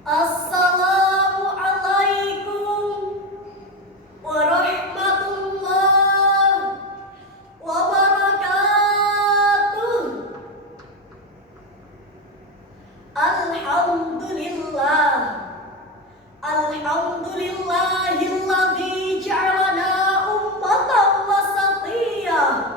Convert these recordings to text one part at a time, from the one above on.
Assalamualaikum warahmatullahi wabarakatuh. Alhamdulillah, alhamdulillahilladzi ja'alana ummatan wasatiyah.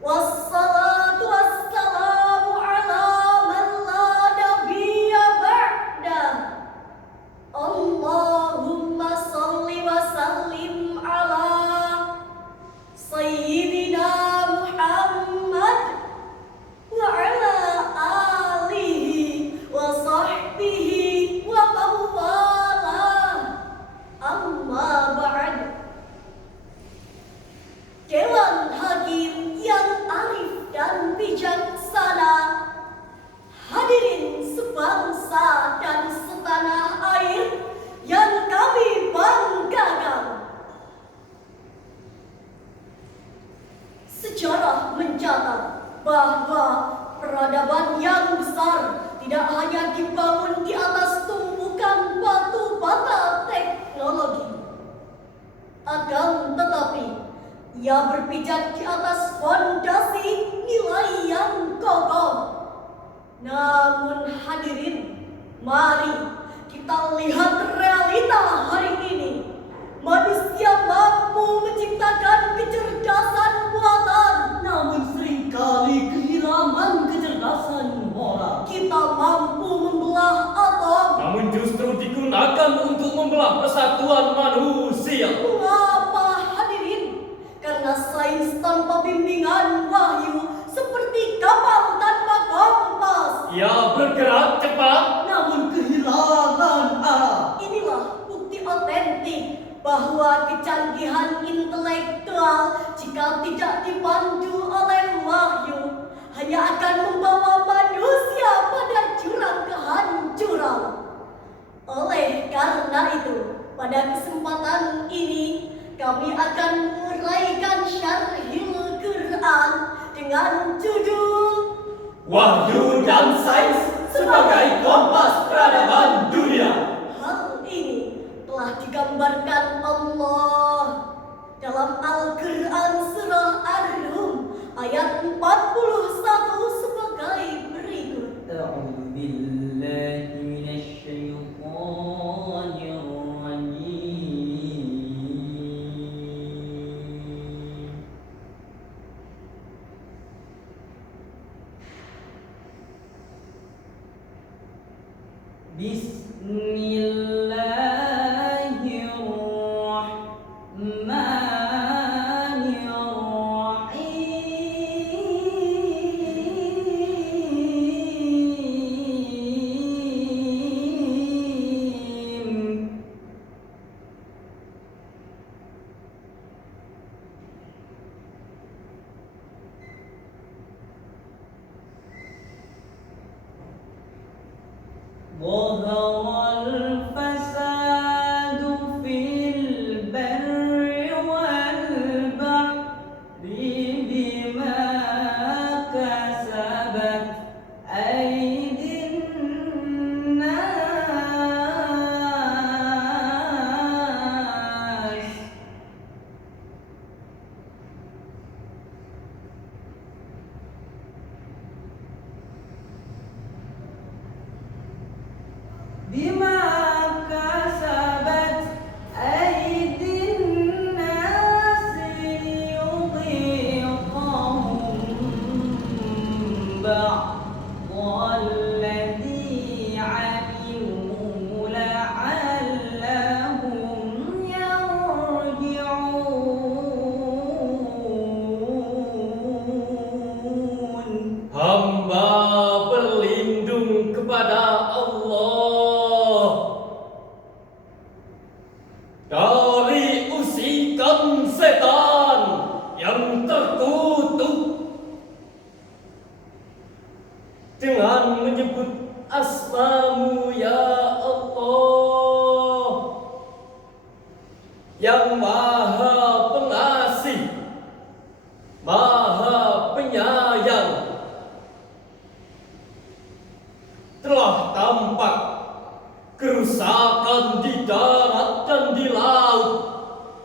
Wassalatu wassalamu ala man la nabiyya ba'dah. Allahumma salli wa sallim ala sayyidina Muhammad wa ala alihi wa sahbihi wa mawala. Amma ba'd. Dewan Hakim yang arif dan bijaksana, hadirin sebangsa dan setanah air yang kami banggakan. Sejarah mencatat bahwa peradaban yang besar tidak hanya dibangun di atas tumpukan batu bata teknologi, akan tetapi ia berpijak di atas fondasi nilai yang kokoh. Namun hadirin, mari kita lihat realita hari ini. Manusia mampu menciptakan kecerdasan buatan, namun seringkali kehilangan kecerdasan moral. Kita mampu membelah atom, namun justru digunakan untuk membelah persatuan manusia. Mengapa hadirin? Karena sains tanpa bimbingan wahyu seperti kapal tanpa kompas. Ia bergerak cepat, namun kehilangan arah. Inilah bukti otentik bahwa kecanggihan intelektual jika tidak dipandu oleh wahyu hanya akan membawa manusia pada jurang kehancuran. Oleh karena itu, pada kesempatan ini kami akan menguraikan Syarhil Quran dengan judul Wahyu dan Sains sebagai kompas peradaban dunia. Hal ini telah digambarkan Allah dalam Al-Quran surah Ar-Rum ayat 41 sebagai berikut. A'udzu billahi minasy syaithanir rajim. Bismillahirrahmanirrahim. ظهر الفساد في البر والبحر بما كسبت أيدي الناس بما كسبت أيدي الناس ليذيقهم بعض الذي عملوا لعلهم يرجعون. Hamba berlindung kepada Allah dari usikan setan yang terkutuk dengan menyebut asma-Mu ya Allah yang Maha Pengasih, Maha Penyayang. Telah tampak kerusakan di darat dan di laut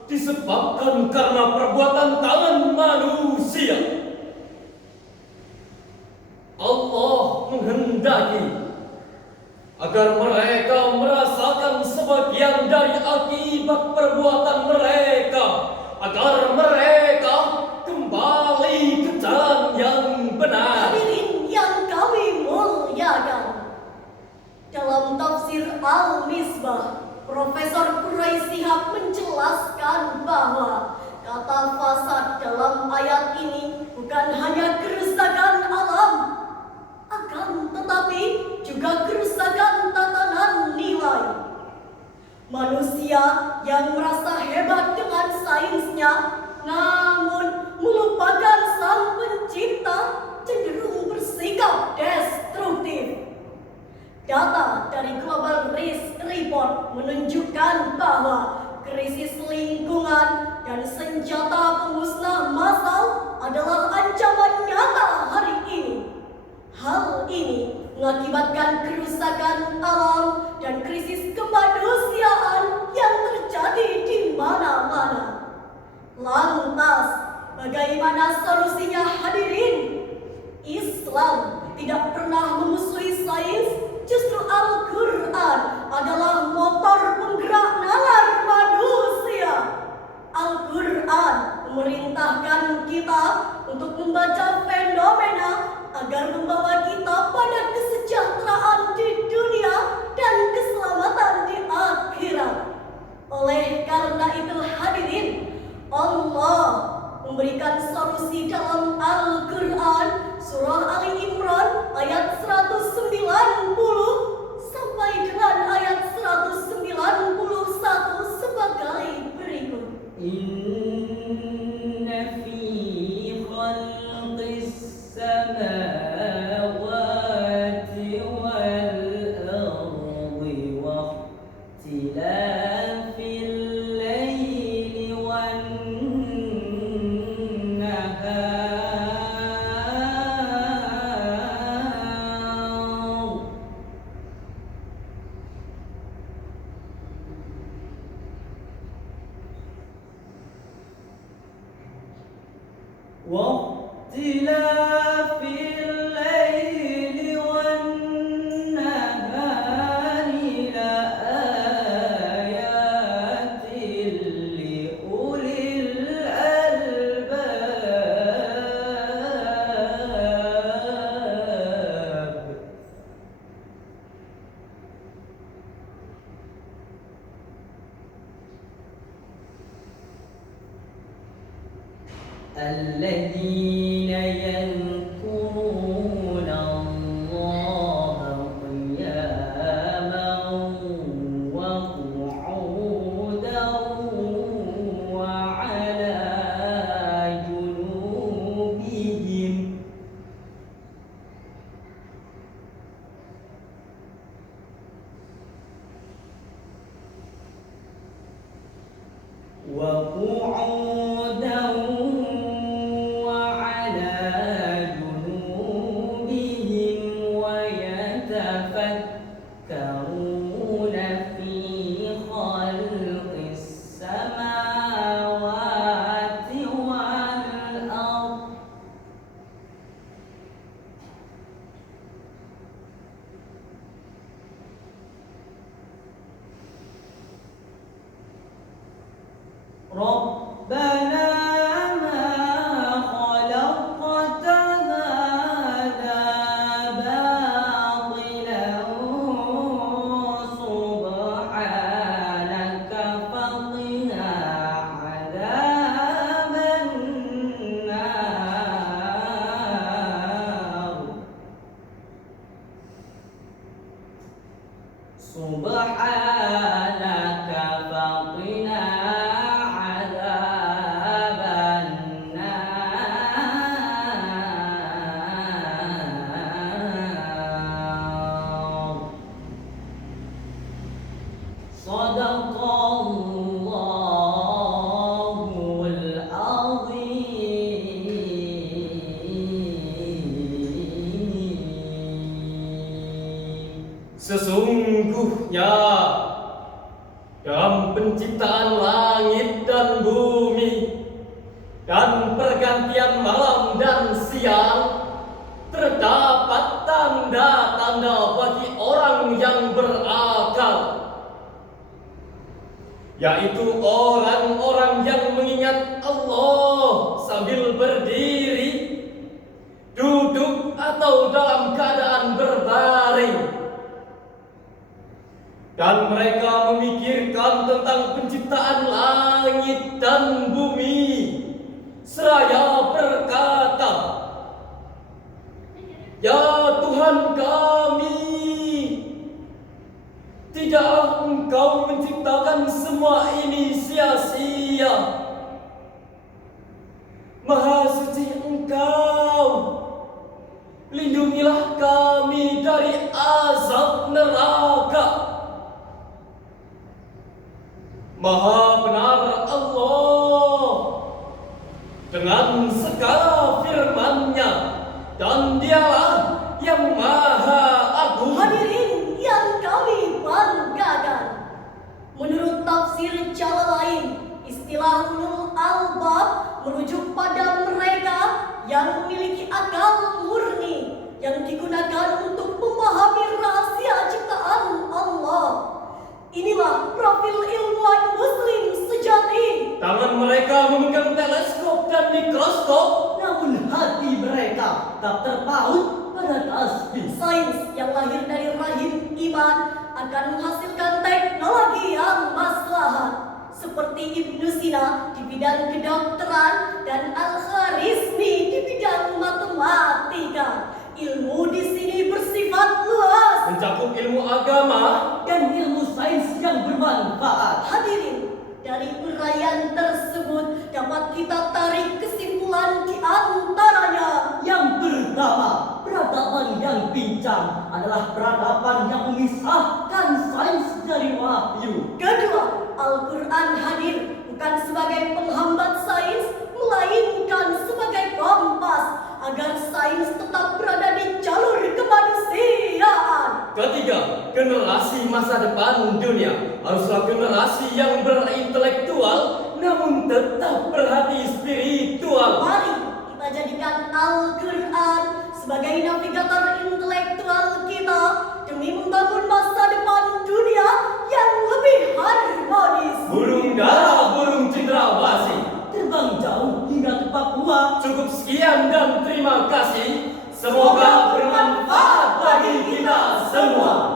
disebabkan karena perbuatan tangan manusia. Allah menghendaki agar mereka merasakan sebagian dari akibat perbuatan mereka, agar mereka kembali ke jalan yang benar. Hadirin yang kami muliakan, dalam tafsir Al-Misbah, Profesor Quraisy Shihab menjelaskan bahwa kata fasad dalam ayat ini bukan hanya kerusakan alam, akan tetapi juga kerusakan tatanan nilai. Manusia yang merasa hebat dengan sainsnya, namun melupakan sang pencipta, cenderung bersikap destruktif. Data dari Global Risk Report menunjukkan bahwa krisis lingkungan dan senjata pemusnah massal adalah ancaman nyata hari ini. Hal ini mengakibatkan kerusakan alam dan krisis kemanusiaan yang terjadi di mana-mana. Lantas, bagaimana solusinya hadirin? Islam tidak pernah memusuhi sains, justru Al-Quran adalah motor penggerak nalar manusia. Al-Quran memerintahkan kita untuk membaca fenomena agar membawa kita pada kesejahteraan di dunia dan keselamatan di akhirat. Oleh karena itu hadirin, Allah memberikan solusi dalam Al-Quran surah Ali Imran ayat 190 sampai dengan ayat 191 sebagai berikut. Inna fi khalqis samawati wal ardi wa ikhtilafil laili wan nahar واختلاف الليل والنهار لآيات لأولي الألباب الذين يذكرون الله قياما وقعودا وعلى جنوبهم وقعودا وعلى جنوبهم ويتفكرون في خلق السماوات والأرض ربنا ما خلقت هذا باطلا سبحانك فقنا عذاب النار سبحانك فقنا عذاب النار صدق الله العظيم Sesungguhnya dalam penciptaan langit dan bumi dan pergantian malam dan siang terdapat tanda-tanda bagi orang yang berakal, yaitu orang-orang yang mengingat Allah sambil berdiri, duduk atau dalam keadaan berbaring. Dan mereka memikirkan tentang penciptaan langit dan bumi, seraya berkata, "Ya Tuhan kami, tidaklah Engkau menciptakan semua ini sia-sia. Maha suci Engkau, lindungilah kami dari azab neraka. Maha benar Allah dengan segala firman-Nya, dan Dialah yang Maha Agung." Hadirin yang kami banggakan, menurut tafsir cara lain, istilah ulul albab merujuk pada mereka yang memiliki akal murni yang digunakan untuk memahami rahasia ciptaan Allah. Inilah profil ilmuwan muslim sejati. Tangan mereka memegang teleskop dan mikroskop, Namun hati mereka tak terpaut pada tasbih. Sains yang lahir dari rahim iman akan menghasilkan teknologi yang maslahat, seperti Ibnu Sina di bidang kedokteran dan Al-Kharizmi di bidang matematika. Ilmu di sini bersifat luas. mencakup ilmu agama, Dan ilmu sains yang bermanfaat. Hadirin, dari uraian tersebut dapat kita tarik kesimpulan di antaranya. Yang pertama, peradaban yang pincang adalah peradaban yang memisahkan sains dari wahyu. Kedua, Al-Quran hadir bukan sebagai penghambat sains, melainkan sebagai kompas agar sains tetap berada di jalur kemanusiaan. ketiga, generasi masa depan dunia haruslah generasi yang berintelektual namun tetap berhati spiritual. Mari kita jadikan Al-Quran sebagai navigator intelektual kita demi membangun masa depan dunia yang lebih harmonis. Burung dara, burung cendrawasih, Terbang jauh hingga ke Papua. cukup sekian dan terima kasih. Semoga bermanfaat bagi kita semua.